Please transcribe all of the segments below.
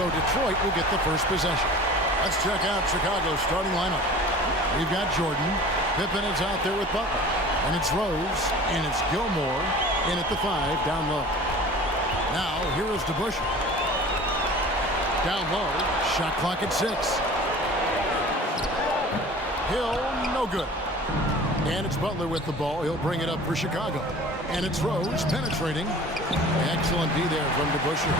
So Detroit will get the first possession. Let's check out Chicago's starting lineup. We've got Jordan. Pippen is out there with Butler. And it's Rose. And it's Gilmore in at the 5 down low. Now here is DeBusschere. Down low. Shot clock at 6. Hill, no good. And it's Butler with the ball. He'll bring it up for Chicago. And it's Rose penetrating. Excellent D there from DeBusschere.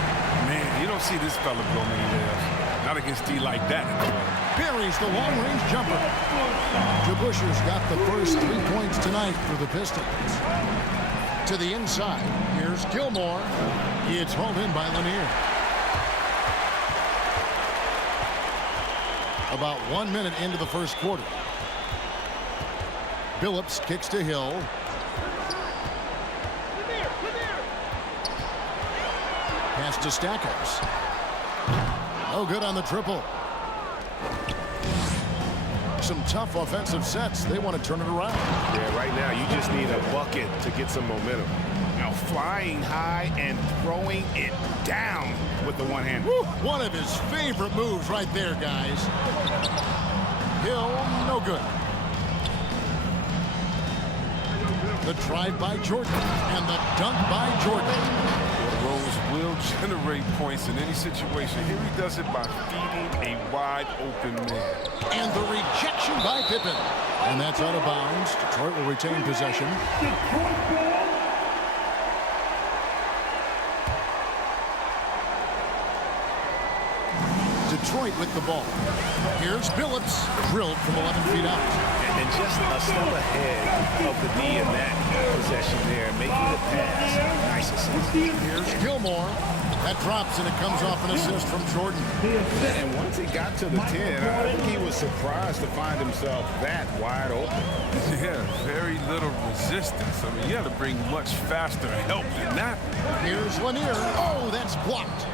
Man, you don't see this fella blow many layups. Not against D like that. Buries the long-range jumper. DeBusschere's got the first 3 points tonight for the Pistons. To the inside. Here's Gilmore. It's hauled in by Lanier. About 1 minute into the first quarter. Billups kicks to Hill. Pass to Stackhouse. No good on the triple. Some tough offensive sets. They want to turn it around. Yeah, right now you just need a bucket to get some momentum. Now flying high and throwing it down with the one hand. Woo, one of his favorite moves right there, guys. Hill, no good. The drive by Jordan and the dunk by Jordan. Rose will generate points in any situation. Here he does it by feeding a wide open man. And the rejection by Pippen. And that's out of bounds. Detroit will retain possession. Detroit with the ball. Here's Billups, drilled from 11 feet out. And just a step ahead of the D in that possession there, making the pass. Nice assist. Here's Gilmore. That drops, and it comes off an assist from Jordan. And once he got to the 10, I think he was surprised to find himself that wide open. Yeah, very little resistance. I mean, you had to bring much faster help than that. Here's Lanier. Oh, that's blocked.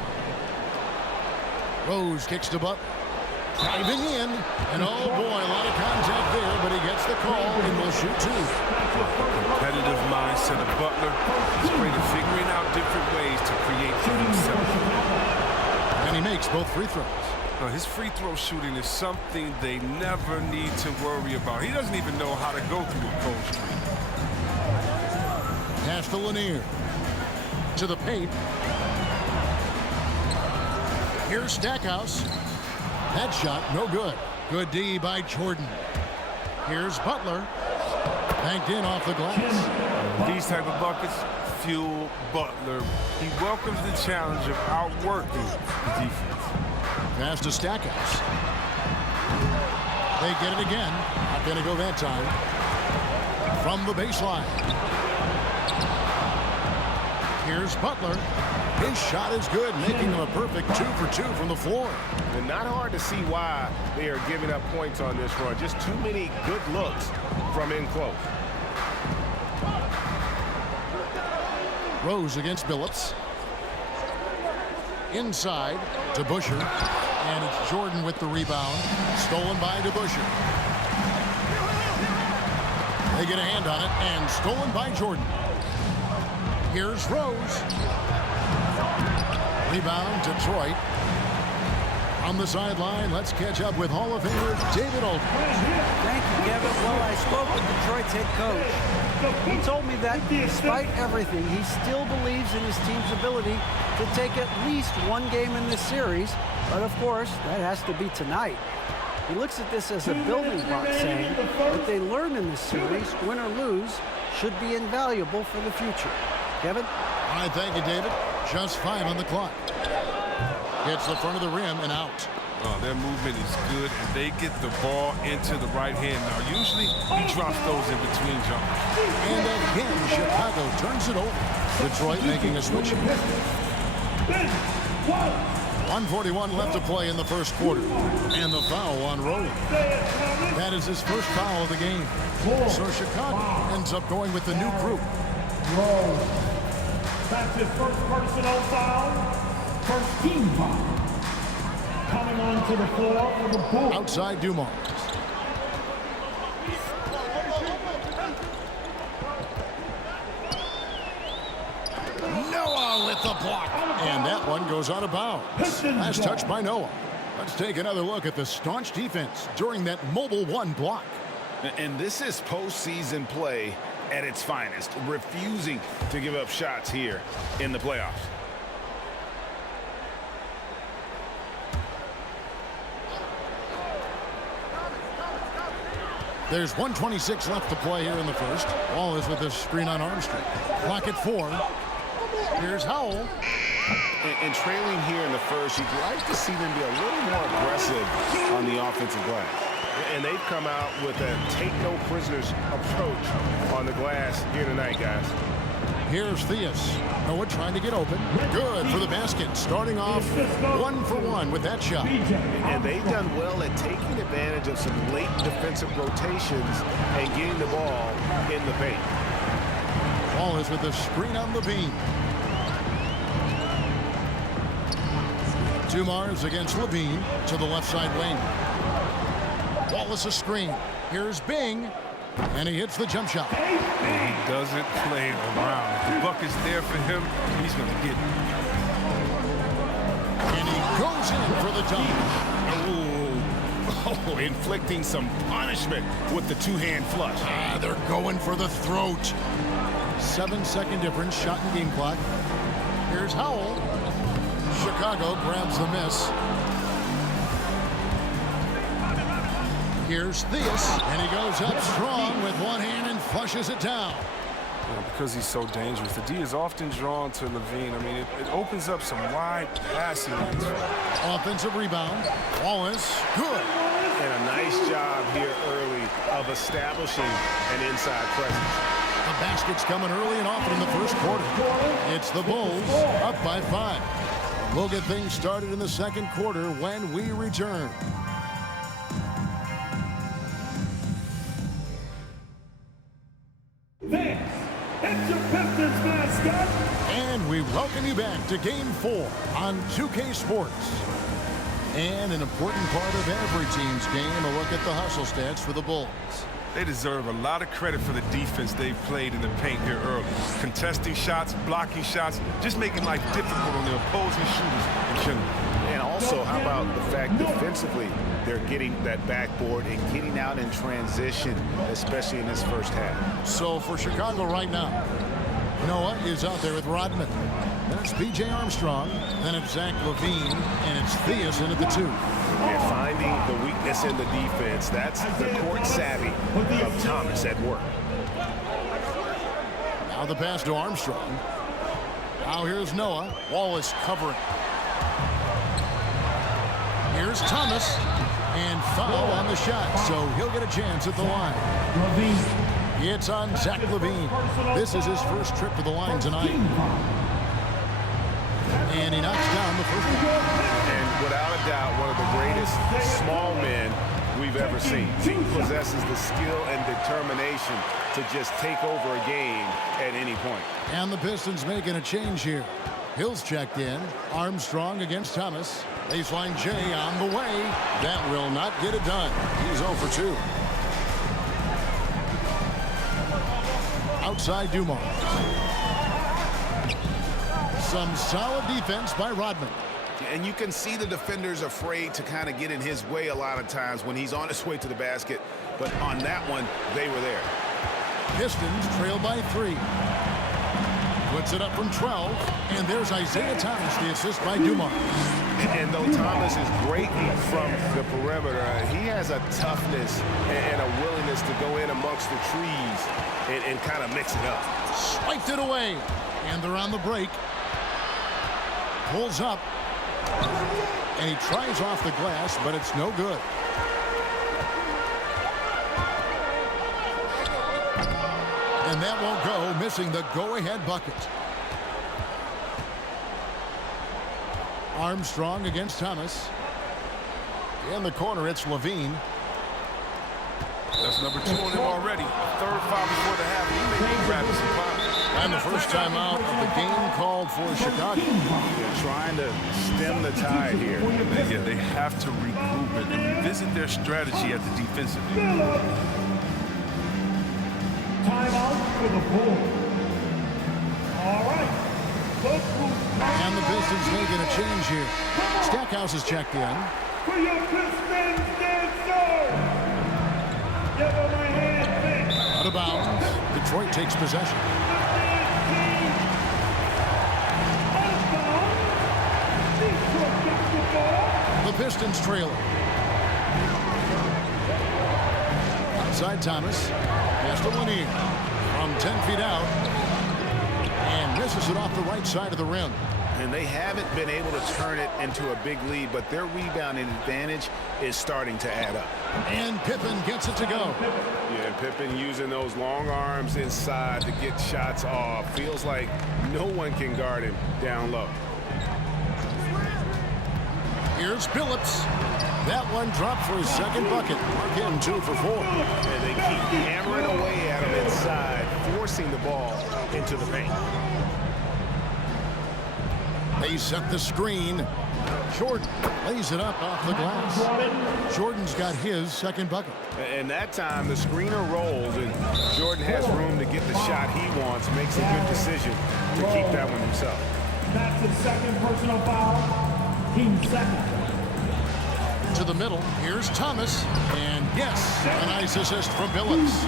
Rose kicks to Butler. Driving in. And oh boy, a lot of contact there, but he gets the call and will shoot 2. Competitive mindset of Butler. He's great at figuring out different ways to create for himself. And he makes both free throws. Now, his free throw shooting is something they never need to worry about. He doesn't even know how to go through a cold streak. Pass to Lanier. To the paint. Here's Stackhouse. That shot, no good. Good D by Jordan. Here's Butler. Banked in off the glass. These type of buckets fuel Butler. He welcomes the challenge of outworking the defense. Pass to Stackhouse. They get it again. Not going to go that time. From the baseline. Here's Butler. His shot is good, making him a perfect 2 for 2 from the floor. And not hard to see why they are giving up points on this run. Just too many good looks from in close. Rose against Billups. Inside to DeBusschere. And it's Jordan with the rebound. Stolen by DeBusschere. They get a hand on it, and stolen by Jordan. Here's Rose. Rebound, Detroit. On the sideline, let's catch up with Hall of Famer David Aldridge. Thank you, Kevin. Well, I spoke with Detroit's head coach. He told me that despite everything, he still believes in his team's ability to take at least one game in this series. But of course, that has to be tonight. He looks at this as a building block, saying what they learn in this series, win or lose, should be invaluable for the future. Kevin? All right, thank you, David. Just 5 on the clock. Hits the front of the rim and out. Oh, their movement is good, and they get the ball into the right hand. Now, usually, he drops those in between jumpers. And again, Chicago turns it over. Detroit making a switch. 1:41 left to play in the first quarter. And the foul on Rose. That is his first foul of the game. So Chicago ends up going with the new group. That's his first personal foul. First team foul. Coming onto the floor for the Bulls. Outside Dumars. Noah Noah with the block. And that one goes out of bounds. Last touch by Noah. Let's take another look at the staunch defense during that mobile one block. And this is postseason play at its finest, refusing to give up shots here in the playoffs. There's 1:26 left to play here in the first. Wallace with a screen on Armstrong. Clock at 4. Here's Howell. And trailing here in the first, you'd like to see them be a little more aggressive on the offensive glass. And they've come out with a take-no-prisoners approach on the glass here tonight, guys. Here's Theus. Noah trying to get open. Good for the basket. Starting off 1 for 1 with that shot. And they've done well at taking advantage of some late defensive rotations and getting the ball in the paint. Wallace with the screen on Levine. Dumars against Levine to the left side lane. Wallace a screen. Here's Bing. And he hits the jump shot. He doesn't play around. If the bucket's there for him, he's going to get it. And he goes in for the dunk. Oh, inflicting some punishment with the two-hand flush. They're going for the throat. 7-second difference, shot and game clock. Here's Howell. Chicago grabs the miss. Here's Theus, and he goes up strong with one hand and flushes it down. Because he's so dangerous, the D is often drawn to Levine. I mean, it opens up some wide passing lanes. Offensive rebound. Wallace, good. And a nice job here early of establishing an inside presence. The basket's coming early and often in the first quarter. It's the Bulls up by 5. We'll get things started in the second quarter when we return. It's your Pistons mascot. And we welcome you back to Game 4 on 2K Sports. And an important part of every team's game, a look at the hustle stats for the Bulls. They deserve a lot of credit for the defense they've played in the paint here early. Contesting shots, blocking shots, just making life difficult on the opposing shooters in general. And also, how about the fact defensively, they're getting that backboard and getting out in transition, especially in this first half. So for Chicago right now, Noah is out there with Rodman. Then it's P.J. Armstrong. Then it's Zach LaVine. And it's Theus in at the 2. And finding the weakness in the defense, that's the court savvy of Thomas at work. Now the pass to Armstrong. Now here's Noah. Wallace covering. Here's Thomas. And foul on the shot. So he'll get a chance at the line. It's on Zach LaVine. This is his first trip to the line tonight. And he knocks down the first one. And without a doubt, one of the greatest small men we've ever seen. He possesses the skill and determination to just take over a game at any point. And the Pistons making a change here. Hill's checked in. Armstrong against Thomas. Baseline J on the way. That will not get it done. He's 0 for 2. Outside Dumars. Some solid defense by Rodman. And you can see the defenders afraid to kind of get in his way a lot of times when he's on his way to the basket. But on that one, they were there. Pistons trail by 3. Puts it up from 12. And there's Isaiah Thomas, the assist by Dumars. And though Thomas is great from the perimeter, he has a toughness and a willingness to go in amongst the trees and kind of mix it up. Swiped it away. And they're on the break. Pulls up. And he tries off the glass, but it's no good. And that won't go, missing the go-ahead bucket. Armstrong against Thomas. In the corner, it's LaVine. That's number 2 on him already. Third foul before the half. He may be grabbing some fouls. And the first time out of the game called for Chicago. They're trying to stem the tide here. Yeah, they have to regroup and revisit their strategy at the defensive end. Timeout for the Bulls. All right. And the Pistons making a change here. Stackhouse is checked in. For your Pistons dancer! Give him a hand pick. Out of bounds. Detroit takes possession. The Pistons trail it. Outside Thomas. Pass to Lanier. From 10 feet out. And misses it off the right side of the rim. And they haven't been able to turn it into a big lead, but their rebounding advantage is starting to add up. And Pippen gets it to go. Yeah, Pippen using those long arms inside to get shots off. Feels like no one can guard him down low. Here's Phillips. That one dropped for his second bucket. Mark him 2 for 4. And they keep hammering away at him inside, forcing the ball into the paint. They set the screen. Jordan lays it up off the glass. Jordan's got his second bucket. And that time the screener rolls and Jordan has room to get the shot he wants, makes a good decision to keep that one himself. That's his second personal foul. Team second. To the middle, here's Thomas. And yes, a nice assist from Phillips.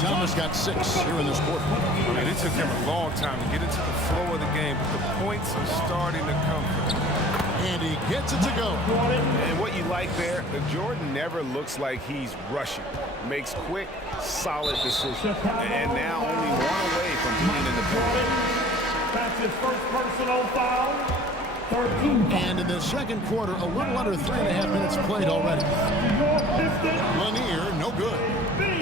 Thomas got 6 here in this quarter. I mean, it took him a long time to get into the flow of the game, but the points are starting to come for him. And he gets it to go. And what you like there, Jordan never looks like he's rushing. Makes quick, solid decisions. And now only one away from being in the paint. That's his first personal foul. 13. And in the second quarter, a little under 3.5 minutes played already. Lanier, no good.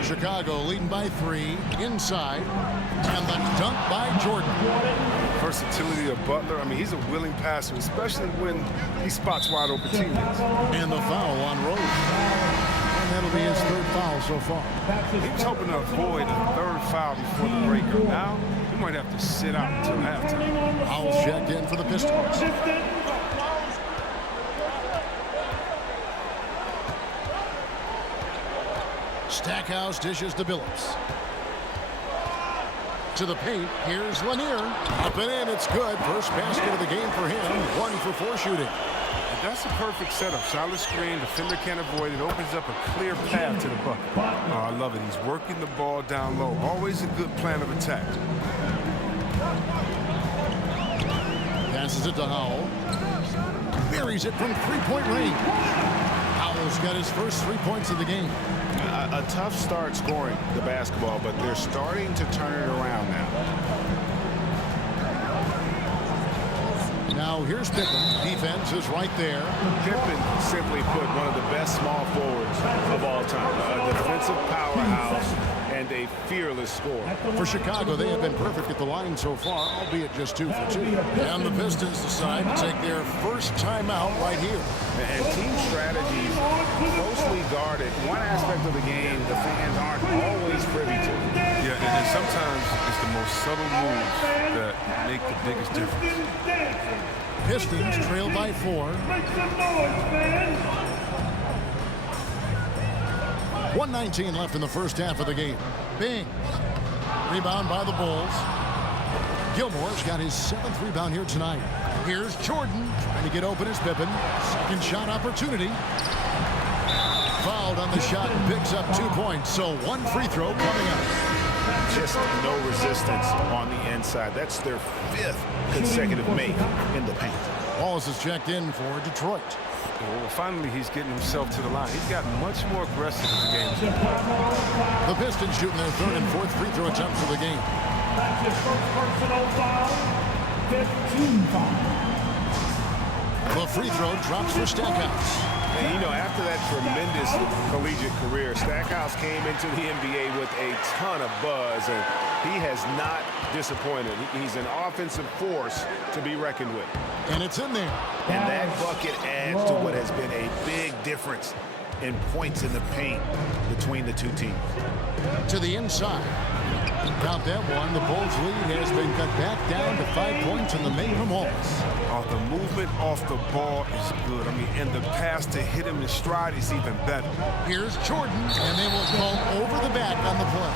Chicago leading by 3 inside. And the dunk by Jordan. Versatility of Butler. I mean, he's a willing passer, especially when he spots wide open teammates. And the foul on Rose. And that'll be his 3rd foul so far. He was hoping to avoid a 3rd foul before the break. Now, he might have to sit out until halftime. Howell's checked in for the Pistons. Stackhouse dishes to Billups. To the paint, here's Lanier. Up and in, it's good. First basket of the game for him. 1 for 4 shooting. And that's a perfect setup. Solid screen, defender can't avoid it. Opens up a clear path to the bucket. Oh, I love it. He's working the ball down low. Always a good plan of attack. Passes it to Howell. Buries it from 3-point range. Howell's got his first 3 points of the game. A tough start scoring the basketball, but they're starting to turn it around now. Now here's Pippen. Defense is right there. Pippen simply put one of the best small forwards of all time. A defensive powerhouse and a fearless scorer. For Chicago, they have been perfect at the line so far, albeit just 2 for 2. And the Pistons decide to take their first timeout right here. And team strategies closely guarded. One aspect of the game the fans aren't always privy to. Yeah, and sometimes it's the most subtle moves that make the biggest difference. Pistons trail by 4. Make some noise, man. 1:19 left in the first half of the game. Bing. Rebound by the Bulls. Gilmore's got his 7th rebound here tonight. Here's Jordan trying to get open as Pippen. Second shot opportunity. Fouled on the shot and picks up 2 points. So 1 free throw coming up. Just no resistance on the inside. That's their 5th consecutive make in the paint. Wallace is checked in for Detroit. Well, finally, he's getting himself to the line. He's gotten much more aggressive as the game. The Pistons shooting their 3rd and 4th free throw attempts of the game. That's his first personal foul. 15 foul. The free throw drops for Stackhouse. And, you know, after that tremendous collegiate career, Stackhouse came into the NBA with a ton of buzz, and he has not disappointed. He's an offensive force to be reckoned with. And it's in there. And that bucket adds to what has been a big difference in points in the paint between the two teams. To the inside. Count that one. The Bulls' lead has been cut back down to 5 points in the make from Wallace. The movement off the ball is good. I mean, and the pass to hit him in stride is even better. Here's Jordan, and they will call over the back on the play.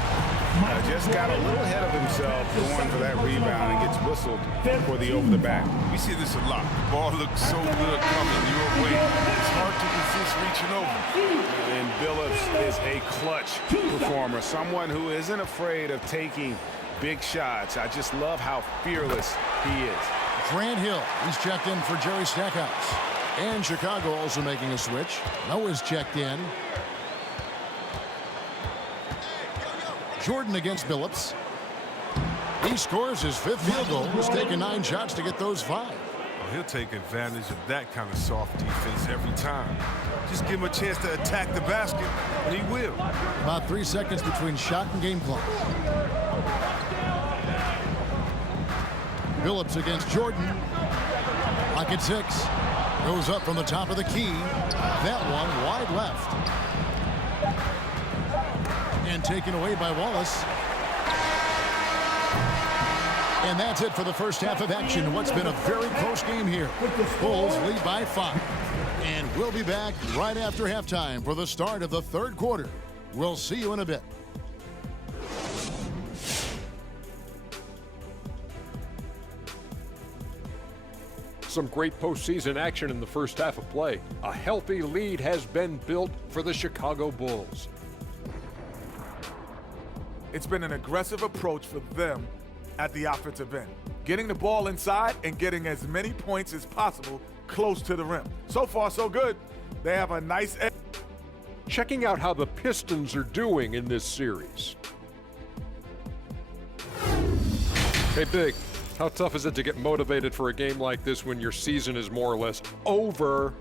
Just got a little ahead of himself going for that rebound and gets whistled for the over the back. We see this a lot. The ball looks so good coming your way. It's hard to resist reaching over. And Billups is a clutch performer, someone who isn't afraid of taking big shots. I just love how fearless he is. Grant Hill, he's checked in for Jerry Stackhouse. And Chicago also making a switch. Noah's checked in. Jordan against Billups. He scores his 5th field goal. He's taken 9 shots to get those 5. Well, he'll take advantage of that kind of soft defense every time. Just give him a chance to attack the basket, and he will. About 3 seconds between shot and game clock. Billups against Jordan. Pocket 6. Goes up from the top of the key. That one wide left. And taken away by Wallace. And that's it for the first half of action. What's been a very close game here. Bulls lead by 5. And we'll be back right after halftime for the start of the 3rd quarter. We'll see you in a bit. Some great postseason action in the first half of play. A healthy lead has been built for the Chicago Bulls. It's been an aggressive approach for them at the offensive end, getting the ball inside and getting as many points as possible close to the rim. So far, so good. They have a nice edge. Checking out how the Pistons are doing in this series. Hey, Big, how tough is it to get motivated for a game like this when your season is more or less over?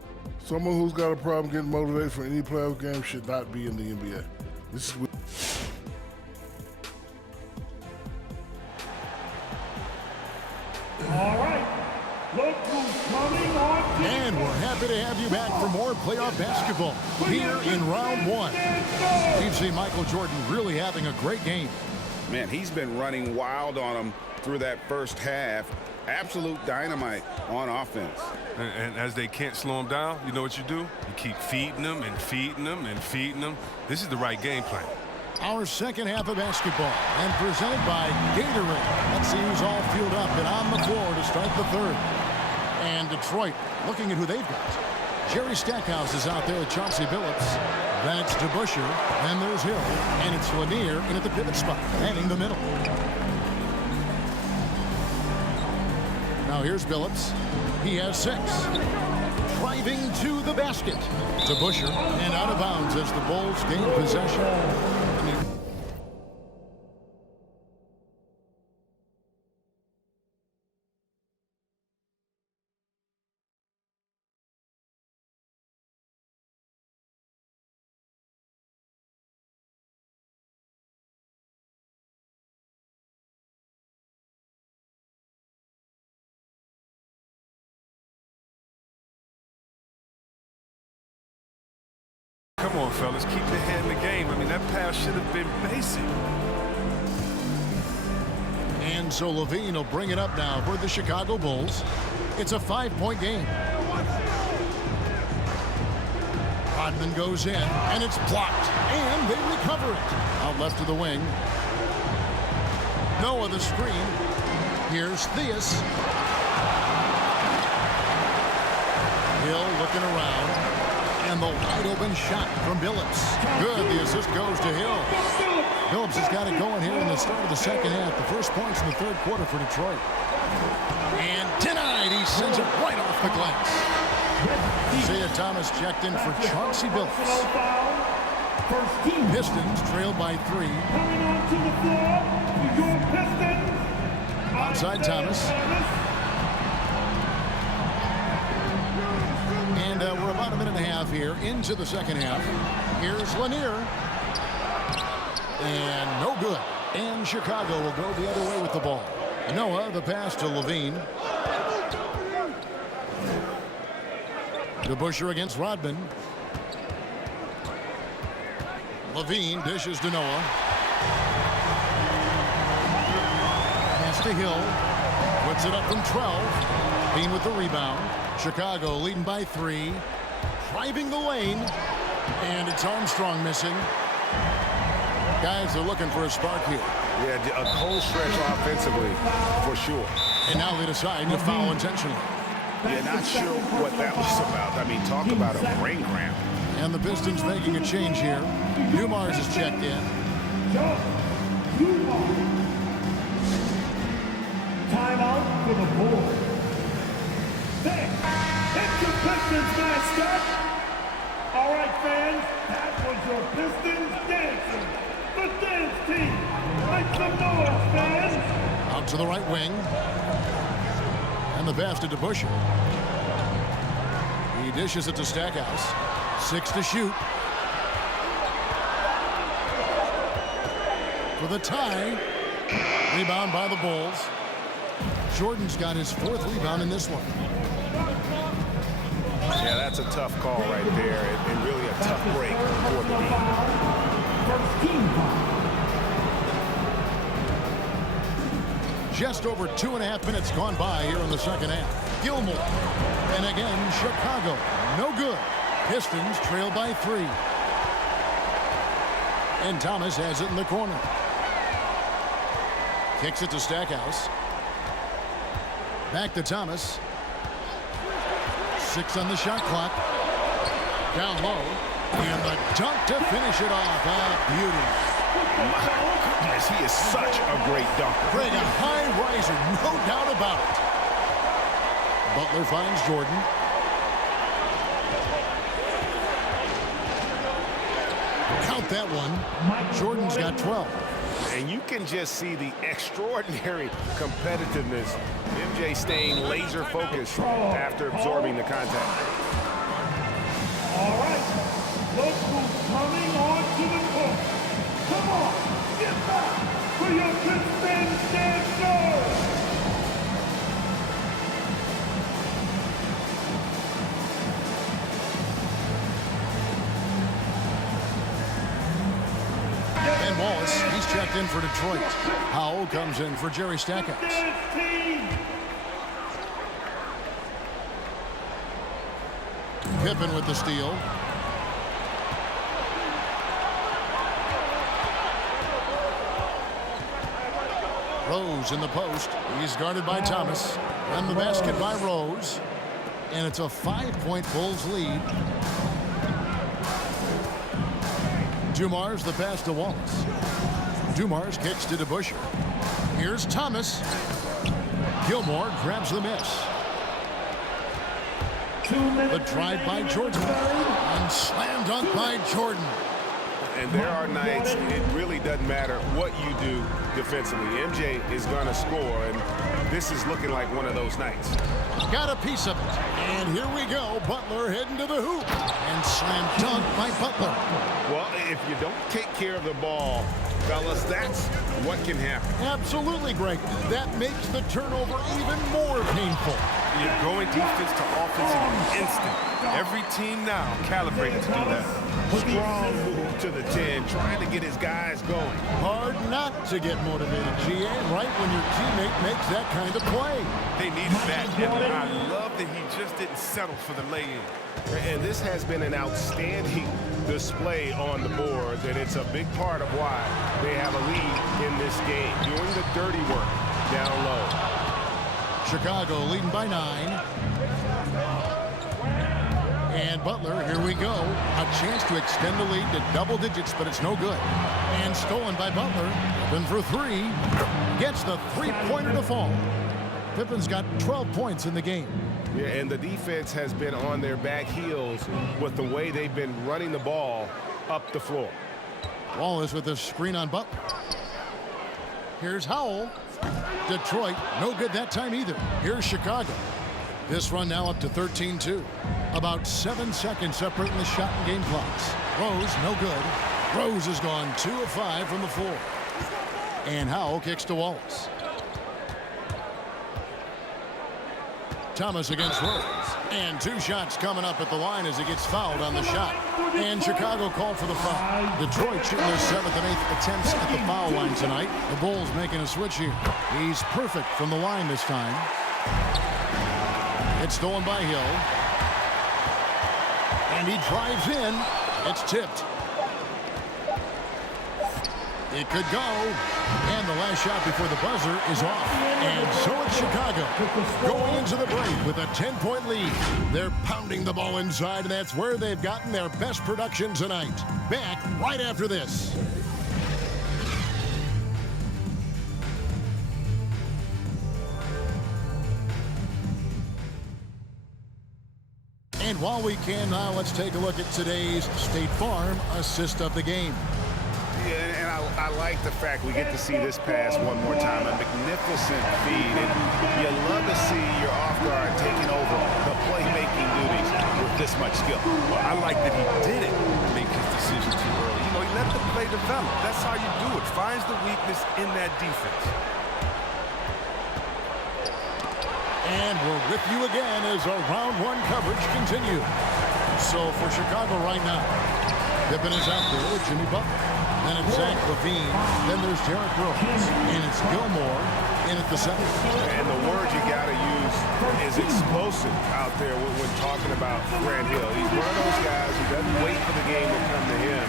Someone who's got a problem getting motivated for any playoff game should not be in the NBA. This is All right, look who's coming on. And we're happy to have you back for more playoff basketball here in round 1. We've seen Michael Jordan really having a great game. Man, he's been running wild on them through that first half. Absolute dynamite on offense. And as they can't slow him down, you know what you do? You keep feeding them and feeding them and feeding them. This is the right game plan. Our second half of basketball, and presented by Gatorade. Let's see who's all fueled up and on the floor to start the 3rd. And Detroit looking at who they've got. Jerry Stackhouse is out there with Chauncey Billups. Then it's DeBusschere. Then there's Hill. And it's Lanier in at the pivot spot, heading the middle. Now here's Billups. He has 6. Driving to the basket. DeBusschere and out of bounds as the Bulls gain possession. Come on, fellas, keep your head in the game. I mean, that pass should have been basic. And so LaVine will bring it up now for the Chicago Bulls. It's a 5-point game. Rodman goes in, and it's blocked. And they recover it. Out left to the wing. Noah the screen. Here's Theus. Hill looking around. And the wide open shot from Billups. Good. The assist goes to Hill. Billups has got it going here in the start of the second half. The first points in the 3rd quarter for Detroit. And denied. He sends it right off the glass. Isaiah Thomas checked in for Chauncey Billups. Pistons trailed by 3. Coming onto the floor for your Pistons. Outside Thomas. And we're about a minute and a half here into the second half. Here's Lanier. And no good. And Chicago will go the other way with the ball. Noah, the pass to LaVine. DeBusschere against Rodman. LaVine dishes to Noah. Pass to Hill. Puts it up from 12. Bean with the rebound. Chicago leading by 3. Driving the lane. And it's Armstrong missing. Guys are looking for a spark here. Yeah, a cold stretch offensively, for sure. And now they decide to foul intentionally. Yeah, not sure what that was about. I mean, talk about a brain cramp. And the Pistons making a change here. Dumars is checked in. Timeout for the Bulls. Hey, it's your Pistons mascot. All right, fans, that was your Pistons dancing. The dance team. Make some noise, fans. Out to the right wing. And the pass to DeBusschere. He dishes it to Stackhouse. 6 to shoot. For the tie. Rebound by the Bulls. Jordan's got his 4th rebound in this one. Yeah, that's a tough call right there, and really a tough break for the team. First team foul. Just over 2.5 minutes gone by here in the second half. Gilmore. And again, Chicago. No good. Pistons trail by 3. And Thomas has it in the corner. Kicks it to Stackhouse. Back to Thomas. 6 on the shot clock. Down low. And the dunk to finish it off. Beauty. My goodness, he is such a great dunker. Greg, a high riser, no doubt about it. Butler finds Jordan. Count that one. Jordan's got 12. And you can just see the extraordinary competitiveness. MJ staying laser focused after absorbing the contact. All right, look who's coming onto the court. Come on, get back for your Pistons dancers. Ben Wallace, he's checked in for Detroit. Howell comes in for Jerry Stackhouse. Dance team. Pippen with the steal. Rose in the post. He's guarded by Thomas. And the basket by Rose. And it's a 5-point Bulls lead. Dumars the pass to Wallace. Dumars kicks to DeBusschere. Here's Thomas. Gilmore grabs the miss. The drive by Jordan. And slam dunk by Jordan. And there are nights it really doesn't matter what you do defensively. MJ is going to score, and this is looking like one of those nights. Got a piece of it. And here we go. Butler heading to the hoop. And slam dunk by Butler. Well, if you don't take care of the ball, fellas, that's what can happen. Absolutely, Greg. That makes the turnover even more painful. You're going defense to offense in an instant. Every team now calibrated to do that. Strong move to the 10, trying to get his guys going. Hard not to get motivated, GA, right when your teammate makes that kind of play. They needed that, and I love that he just didn't settle for the lay-in. And this has been an outstanding display on the boards, and it's a big part of why they have a lead in this game, doing the dirty work down low. Chicago leading by 9. And Butler, here we go. A chance to extend the lead to double digits, but it's no good. And stolen by Butler. Pippen for 3. Gets the 3-pointer to fall. Pippen's got 12 points in the game. Yeah, and the defense has been on their back heels with the way they've been running the ball up the floor. Wallace with the screen on Butler. Here's Howell. Detroit, no good that time either. Here's Chicago. This run now up to 13-2. About 7 seconds separating the shot and game clocks. Rose, no good. Rose has gone 2 of 5 from the floor. And Howell kicks to Wallace. Thomas against Rose. And 2 shots coming up at the line as he gets fouled on the shot. And Chicago called for the foul. Detroit shooting their 7th and 8th attempts at the foul line tonight. The Bulls making a switch here. He's perfect from the line this time. It's stolen by Hill. And he drives in. It's tipped. It could go. And the last shot before the buzzer is off. And so it's Chicago going into the break with a 10-point lead. They're pounding the ball inside, and that's where they've gotten their best production tonight. Back right after this. And while we can now, let's take a look at today's State Farm assist of the game. Yeah, and I like the fact we get to see this pass one more time. A magnificent feed, and you love to see your off guard taking over the playmaking duties with this much skill. Well, I like that he didn't make his decision too early. You know, he let the play develop. That's how you do it. Finds the weakness in that defense. And we're with you again as our round one coverage continues. So for Chicago right now, Pippen is out there with Jimmy Butler. Then it's Zach LaVine. Then there's Derrick Rose. And it's Gilmore in at the center. And the word you got to use is explosive out there when talking about Grant Hill. He's one of those guys who doesn't wait for the game to come to him.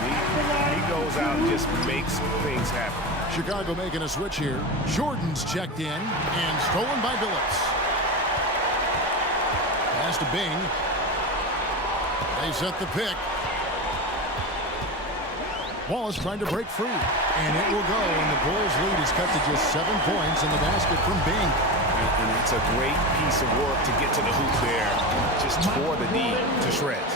He goes out and just makes things happen. Chicago making a switch here. Jordan's checked in and stolen by Billups. Pass to Bing. They set the pick. Wallace trying to break free. And it will go. And the Bulls lead is cut to just 7 points in the basket from Bing. And it's a great piece of work to get to the hoop there. Just tore the knee to shreds.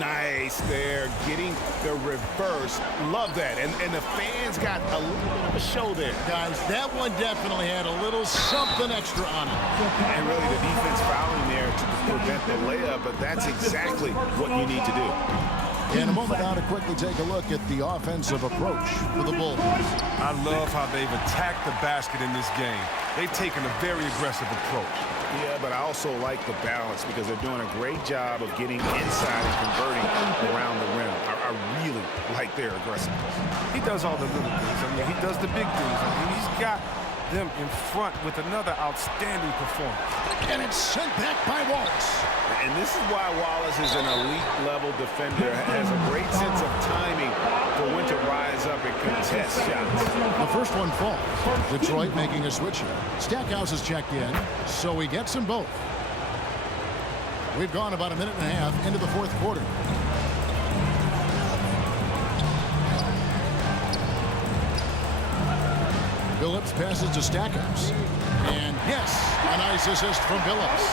Nice there, getting the reverse. Love that. And the fans got a little bit of a show there. Guys, that one definitely had a little something extra on it. And really the defense fouling there to prevent the layup, but that's exactly what you need to do. In a moment now to quickly take a look at the offensive approach for the Bulls. I love how they've attacked the basket in this game. They've taken a very aggressive approach. Yeah, but I also like the balance because they're doing a great job of getting inside and converting around the rim. I really like their aggressiveness. He does all the little things. I mean, he does the big things. I mean, he's got them in front with another outstanding performance. And it's sent back by Wallace. And this is why Wallace is an elite-level defender, has a great sense of timing for when to rise up and contest shots. The first one falls. Detroit making a switch here. Stackhouse is checked in, so he gets them both. We've gone about a minute and a half into the fourth quarter. Billups passes to Stackhouse. And yes, a nice assist from Billups.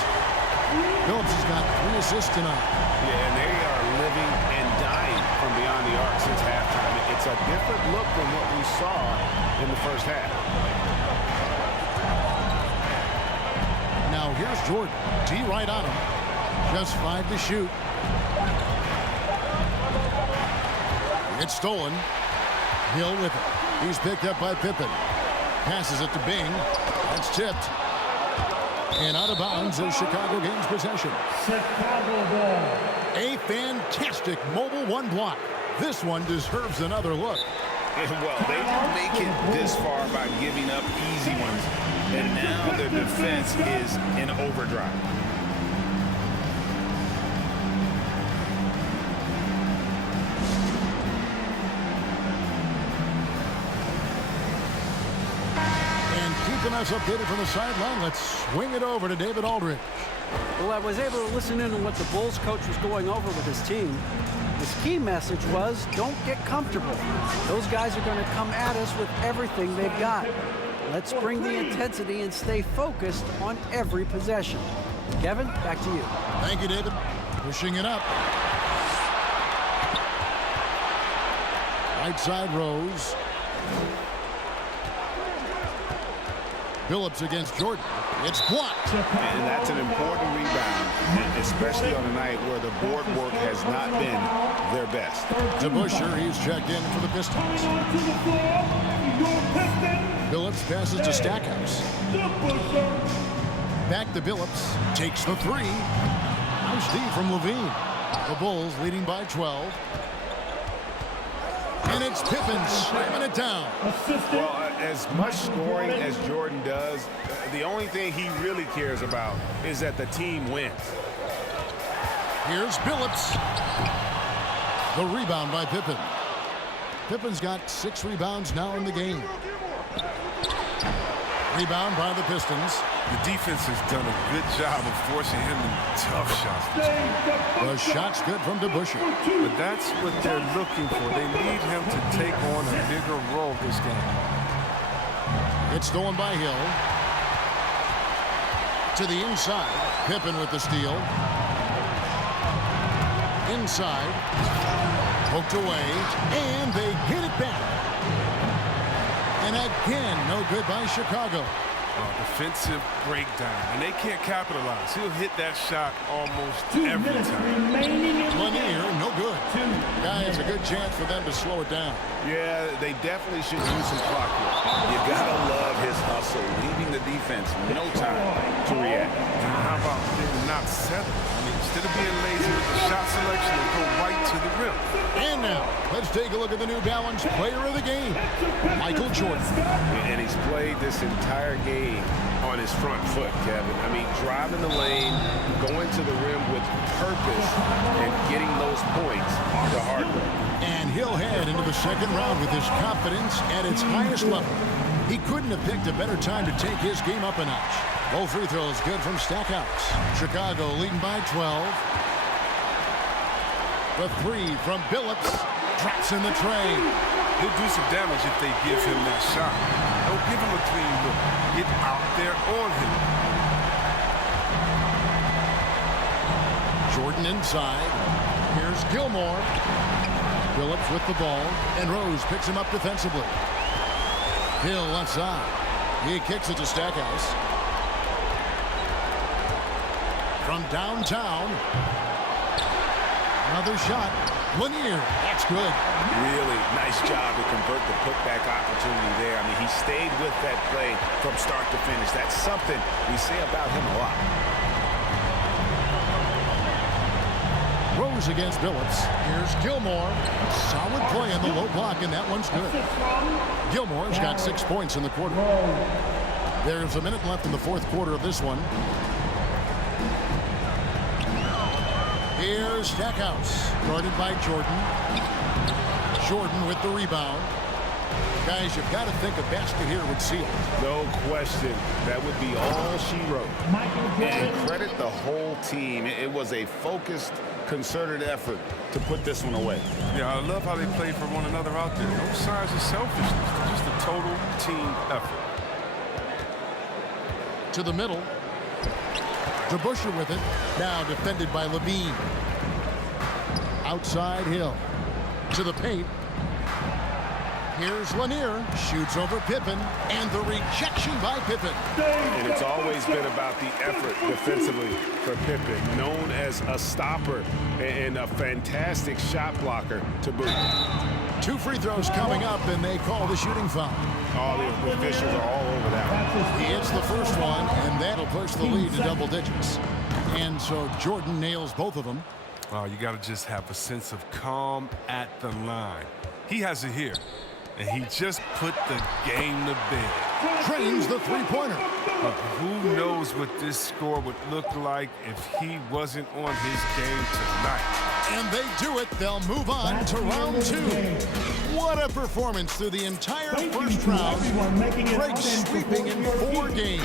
Billups has got 3 assists tonight. Yeah, and they are living and dying from beyond the arc since halftime. It's a different look than what we saw in the first half. Now here's Jordan. D right on him. Just 5 to shoot. It's stolen. Hill with it. He's picked up by Pippen. Passes it to Bing. That's tipped. And out of bounds as Chicago gains possession. Chicago ball. A fantastic mobile one block. This one deserves another look. And well, they didn't make it this far by giving up easy ones. And now their defense is in overdrive. Keeping us updated from the sideline, let's swing it over to David Aldridge. Well, I was able to listen in on what the Bulls coach was going over with his team. His key message was, don't get comfortable. Those guys are going to come at us with everything they've got. Let's bring the intensity and stay focused on every possession. Kevin, back to you. Thank you, David. Pushing it up. Right side Rose. Billups against Jordan. It's blocked. And that's an important rebound, especially on a night where the board work has not been their best. To Busher, he's checked in for the Pistons. Billups passes to Stackhouse. Back to Billups. Takes the 3. Nice D from LaVine. The Bulls leading by 12. And it's Pippen slamming it down. Well, as much scoring as Jordan does, the only thing he really cares about is that the team wins. Here's Billups. The rebound by Pippen. Pippen's got 6 rebounds now in the game. Rebound by the Pistons. The defense has done a good job of forcing him in tough shots. The shot's good from DeBusschere. But that's what they're looking for. They need him to take on a bigger role this game. It's stolen by Hill. To the inside. Pippen with the steal. Inside. Poked away. And they get it back. And again, no good by Chicago. Defensive breakdown, and they can't capitalize. He'll hit that shot almost 2 every minutes time. remaining in the Lanier, game. no good. 2. Guys, a good chance for them to slow it down. Yeah, they definitely should use some clock here. You gotta love his hustle, leaving the defense no time to react. How about them not settling? I mean, instead of being lazy with the shot selection, they go right to the rim. And now, let's take a look at the New Balance player of the game, Michael Jordan. And he's played this entire game on his front foot, Kevin. I mean, driving the lane, going to the rim with purpose, and getting those points the hard way. And he'll head into the second round with his confidence at its highest level. He couldn't have picked a better time to take his game up a notch. Both free throws good from Stackhouse. Chicago leading by 12. The 3 from Billups. Drops in the tray. He'll do some damage if they give him that shot. Don't give him a clean look. Get out there on him. Jordan inside. Here's Gilmore. Billups with the ball. And Rose picks him up defensively. Hill left side. He kicks it to Stackhouse. From downtown. Another shot. Lanier. That's good. Really nice job to convert the putback opportunity there. I mean, he stayed with that play from start to finish. That's something we say about him a lot. Rose against Billups. Here's Gilmore. Solid play in the low block, and that one's good. Gilmore's got 6 points in the quarter. There's a minute left in the fourth quarter of this one. Here's Stackhouse, guarded by Jordan. Jordan with the rebound. Guys, you've got to think a basket here would seal it. No question. That would be all she wrote. And credit the whole team. It was a focused, concerted effort to put this one away. Yeah, I love how they play for one another out there. No signs of selfishness. Just a total team effort. To the middle. DeBusschere with it. Now defended by Levine. Outside Hill. To the paint. Here's Lanier. Shoots over Pippen. And the rejection by Pippen. And it's always been about the effort defensively for Pippen. Known as a stopper and a fantastic shot blocker to boot. 2 free throws coming up, and they call the shooting foul. All the officials are all over that one. He hits the first one, and that'll push the lead to double digits. And so Jordan nails both of them. Oh, you got to just have a sense of calm at the line. He has it here, and he just put the game to bed. Trains the three-pointer. Who knows what this score would look like if he wasn't on his game tonight. And they do it. They'll move on to round 2. What a performance through the entire first round. Great sweeping in 4 games.